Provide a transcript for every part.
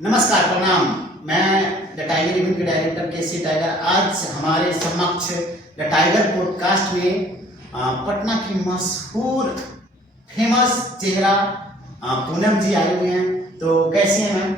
नमस्कार, प्रणाम। मैं द टाइगर इवेंट के डायरेक्टर केसी टाइगर। आज हमारे समक्ष द टाइगर पॉडकास्ट में पटना की मशहूर फेमस चेहरा पूनम जी आए हुए हैं। तो कैसे हैं मैम?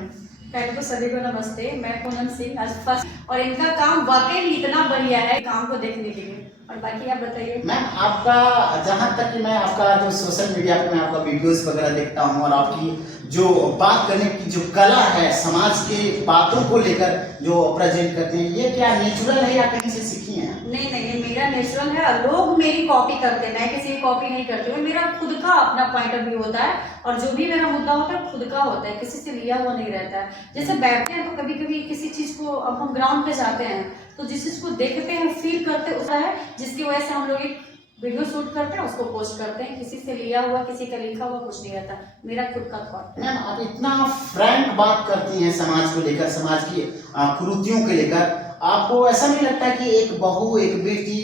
पहले तो सभी को नमस्ते। मैं पूनम सिंह आज फर्स्ट, और इनका काम वाकई इतना बढ़िया है काम को देखने के लिए। और बाकी आप बताइए मैम, आपका जहाँ तक कि मैं आपका जो सोशल मीडिया पे मैं आपका वीडियोस वगैरह देखता हूँ और आपकी जो बात करने की जो कला है, समाज के बातों को लेकर जो प्रेजेंट करते हैं, ये क्या नेचुरल है या कहीं से सीखी हैं? नहीं नहीं, ये मेरा नेचुरल है। लोग मेरी कॉपी करते हैं, मैं किसी की कॉपी नहीं करती हूँ। मेरा खुद का अपना पॉइंट ऑफ व्यू होता है और जो भी मेरा मुद्दा होता है खुद का होता है, किसी से लिया हुआ नहीं रहता है। जैसे बैठते हैं तो कभी कभी किसी चीज को, अब हम ग्राउंड पे जाते हैं तो जिस चीज को देखते हैं फील करते हैं, उसका है जिसकी वजह से हम लोग एक वीडियो शूट करते हैं, उसको पोस्ट करते हैं। किसी से लिया हुआ, किसी का लिखा हुआ कुछ नहीं रहता, मेरा खुद का थॉट। मैम, आप इतना फ्रैंक बात करती हैं समाज को लेकर, समाज की कुरीतियों को लेकर। आपको ऐसा नहीं लगता कि एक बहू, एक बेटी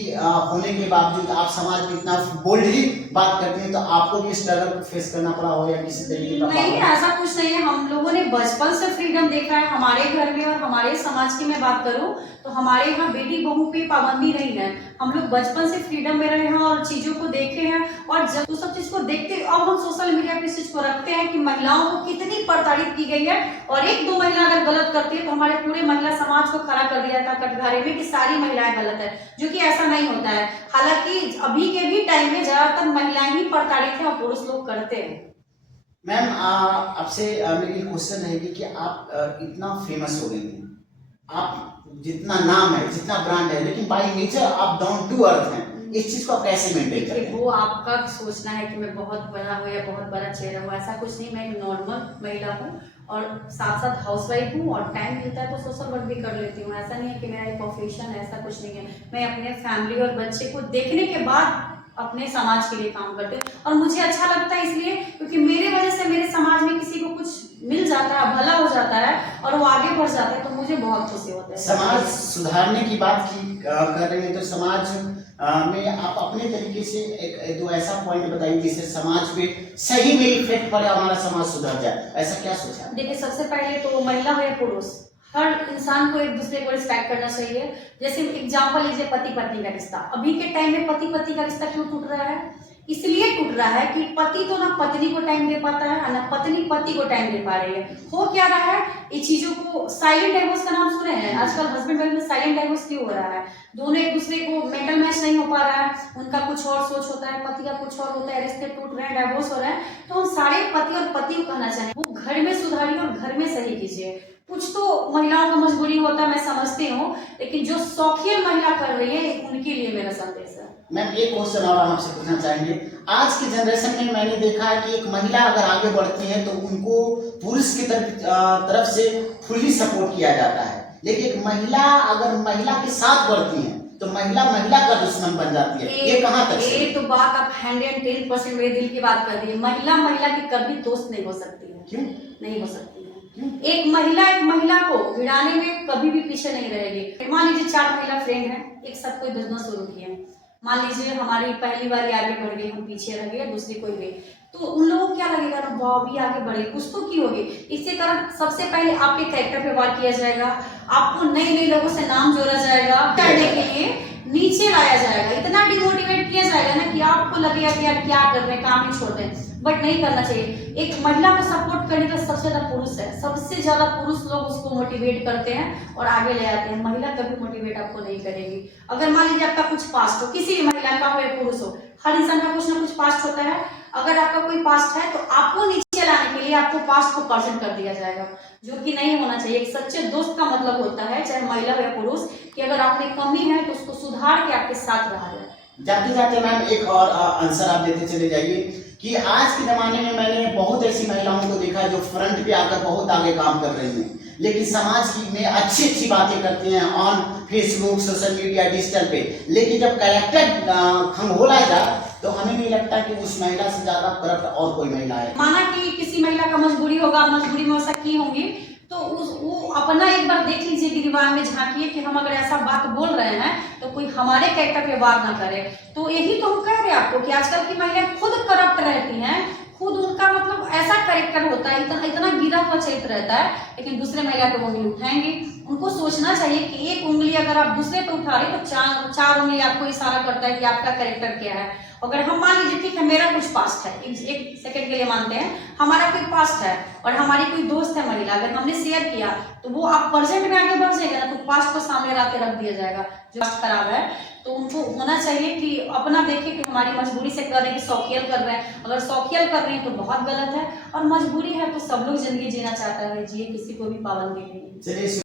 होने के बावजूद आप समाज में इतना बोल्डली बात करती हैं, तो आपको भी स्ट्रगल फेस करना पड़ा हो या किसी तरीके का? नहीं, ऐसा कुछ नहीं है। हम लोगों ने बचपन से फ्रीडम देखा है हमारे घर में। और हमारे समाज की मैं बात करूं तो हमारे यहाँ बेटी बहू पे पाबंदी नहीं है। हम लोग बचपन से फ्रीडम में रहे हैं और चीजों को देखे हैं। और जब तो सब चीज को देखते, अब हम सोशल मीडिया पे इस चीज को रखते हैं कि महिलाओं को कितनी प्रताड़ित की गई है, और एक दो महिला अगर गलत करती है तो हमारे पूरे महिला समाज को खड़ा कर दिया था कटघरे में कि सारी महिलाएं गलत है, जो कि ऐसा नहीं होता है। हालांकि अभी के भी टाइम में ज्यादातर महिलाएं ही प्रताड़ित है और पुरुष लोग करते हैं। मैम, आपसे मेरी क्वेश्चन रहेगी कि आप इतना फेमस हो गई हैं, आप जितना नाम है, जितना ब्रांड है, लेकिन बाय नेचर आप डाउन टू अर्थ हैं। इस चीज को आप कैसे मेंटेन करते हैं? वो आपका सोचना है कि मैं बहुत बड़ा हूँ या बहुत बड़ा चेहरा हूँ, ऐसा कुछ नहीं। मैं एक नॉर्मल महिला हूँ और साथ साथ हाउसवाइफ हूँ, और टाइम मिलता है तो सोशल वर्क भी कर लेती हूँ। ऐसा नहीं है कि मेरा एक प्रोफेशन है, ऐसा कुछ नहीं है। मैं अपने फैमिली और बच्चे को देखने के बाद अपने समाज के लिए काम करते हैं। और मुझे अच्छा लगता है इसलिए क्योंकि मेरे वजह से मेरे समाज में किसी को कुछ मिल जाता है, भला हो जाता है और वो आगे बढ़ जाता है, तो मुझे बहुत खुशी होता है। समाज सुधारने की बात की कर रहे हैं, तो समाज में आप अपने तरीके से एक दो ऐसा पॉइंट बताइए जिससे समाज पे सही में इफेक्ट पड़े, हमारा समाज सुधर जाए। ऐसा क्या सोचा? देखिए, सबसे पहले तो महिला हो या पुरुष, हर इंसान को एक दूसरे को रिस्पेक्ट करना चाहिए। जैसे एग्जांपल लीजिए, पति पत्नी का रिश्ता। अभी के टाइम में पति पत्नी का रिश्ता क्यों टूट रहा है? इसलिए टूट रहा है कि पति तो ना पत्नी को टाइम दे पाता है, ना पत्नी पति को टाइम दे पा रही है। हो क्या रहा है, ये चीजों को साइलेंट डाइवोर्स का नाम सुने हैं आजकल? हस्बैंड वाइफ में साइलेंट डाइवोर्स क्यों हो रहा है? दोनों एक दूसरे को मेंटल मैच नहीं हो पा रहा है, उनका कुछ और सोच होता है, पति का कुछ और होता है, रिश्ते टूट रहे हैं, डाइवोर्स हो रहे हैं। तो हम सारे पति और पति को कहना चाहें, वो घर में सुधारिए और घर में सही कीजिए। कुछ तो महिलाओं का मजबूरी होता है, मैं समझती हूँ, लेकिन जो शौकीन महिला कर रही है उनके लिए मेरा संदेश है। मैम, एक क्वेश्चन और हम आपसे पूछना चाहेंगे। आज की जनरेशन में मैंने देखा है कि एक महिला अगर आगे बढ़ती है तो उनको पुरुष की तरफ से फुल्ली सपोर्ट किया जाता है, लेकिन एक महिला अगर महिला के साथ बढ़ती है तो महिला महिला का दुश्मन बन जाती है। ये कहाँ तक? ये तो बात आप 110% मेरे दिल की बात कर दी है। महिला महिला की कभी दोस्त नहीं हो सकती है। क्यों नहीं हो सकती है? एक महिला को गिराने में कभी भी पीछे नहीं रहेगी। मान लीजिए 4 महिला फ्रेंड हैं, एक साथ कोई बिजनेस शुरू किए हैं। मान लीजिए हमारी पहली बार आगे बढ़ गई, हम पीछे रह गए, दूसरी कोई गई, तो उन लोगों को क्या लगेगा ना, वाह भी आगे बढ़े, कुछ तो की होगी। इसी कारण सबसे पहले आपके कैरेक्टर पे वार किया जाएगा, आपको नए नए लोगों से नाम जोड़ा जाएगा, करने के लिए नीचे लाया जाएगा, इतना डिमोटिवेट किया जाएगा ना कि आपको लगेगा कि यार क्या कर रहे हैं, काम ही छोड़ दें। बट नहीं करना चाहिए। एक महिला को सपोर्ट करने का सबसे ज्यादा पुरुष है, सबसे ज्यादा पुरुष लोग उसको मोटिवेट करते हैं और आगे ले आते हैं। महिला कभी मोटिवेट आपको नहीं करेगी। अगर मान लीजिए आपका कुछ पास्ट हो, किसी भी महिला का हो या पुरुष हो, हर इंसान का कुछ ना कुछ पास्ट होता है। अगर आपका कोई पास्ट है तो आपको नीचे लाने के लिए आपको पास्ट को प्रेजेंट कर दिया जाएगा, जो कि नहीं होना चाहिए। एक सच्चे दोस्त का मतलब होता है, चाहे महिला हो या पुरुष, कि अगर आप में कमी है तो उसको सुधार के आपके साथ रहा जाए। जाते जाते मैम एक और आंसर आप देते चले जाइए कि आज के जमाने में मैंने बहुत ऐसी महिलाओं को देखा है जो फ्रंट पे आकर बहुत आगे काम कर रही हैं, लेकिन समाज की में अच्छी अच्छी बातें करती हैं on Facebook, social media, digital पे, लेकिन जब कैरेक्टर खंगोला जाए तो हमें नहीं लगता कि उस महिला से ज्यादा करप्ट और कोई महिला है। माना कि किसी महिला का मजबूरी होगा, मजबूरी में ऐसा की होंगी, तो वो अपना एक बार देख लीजिए, गिरबान में झांकिए कि हम अगर ऐसा बात बोल रहे हैं तो कोई हमारे कैरेक्टर पे वार ना करे। तो यही तो हम कह रहे हैं आपको कि आजकल की महिलाएं खुद करप्ट रहती हैं, खुद उनका मतलब ऐसा कैरेक्टर होता है, इतना इतना गिरा हुआ चरित्र रहता है, लेकिन दूसरे महिला पे उंगली उठाएंगे। उनको सोचना चाहिए कि एक उंगली अगर आप दूसरे पे उठा रहे तो चार उंगली आपको इशारा करता है कि आपका कैरेक्टर क्या है। अगर हम मान लीजिए ठीक है मेरा कुछ पास्ट है, एक सेकंड के लिए मानते हैं हमारा कोई पास्ट है और हमारी कोई दोस्त है महिला, अगर हमने शेयर किया तो वो आप प्रेजेंट में आगे बढ़ जाएगा ना, तो पास्ट को सामने ला के रख दिया जाएगा जो पास्ट खराब है। तो उनको होना चाहिए कि अपना देखे कि हमारी मजबूरी से कर रहे हैं कि शौकियल कर रहे हैं, अगर शौकियल कर रहे हैं तो बहुत गलत है, और मजबूरी है तो सब लोग जिंदगी जीना चाहता है, जिए, किसी को भी पाबंदी नहीं है। चलिए।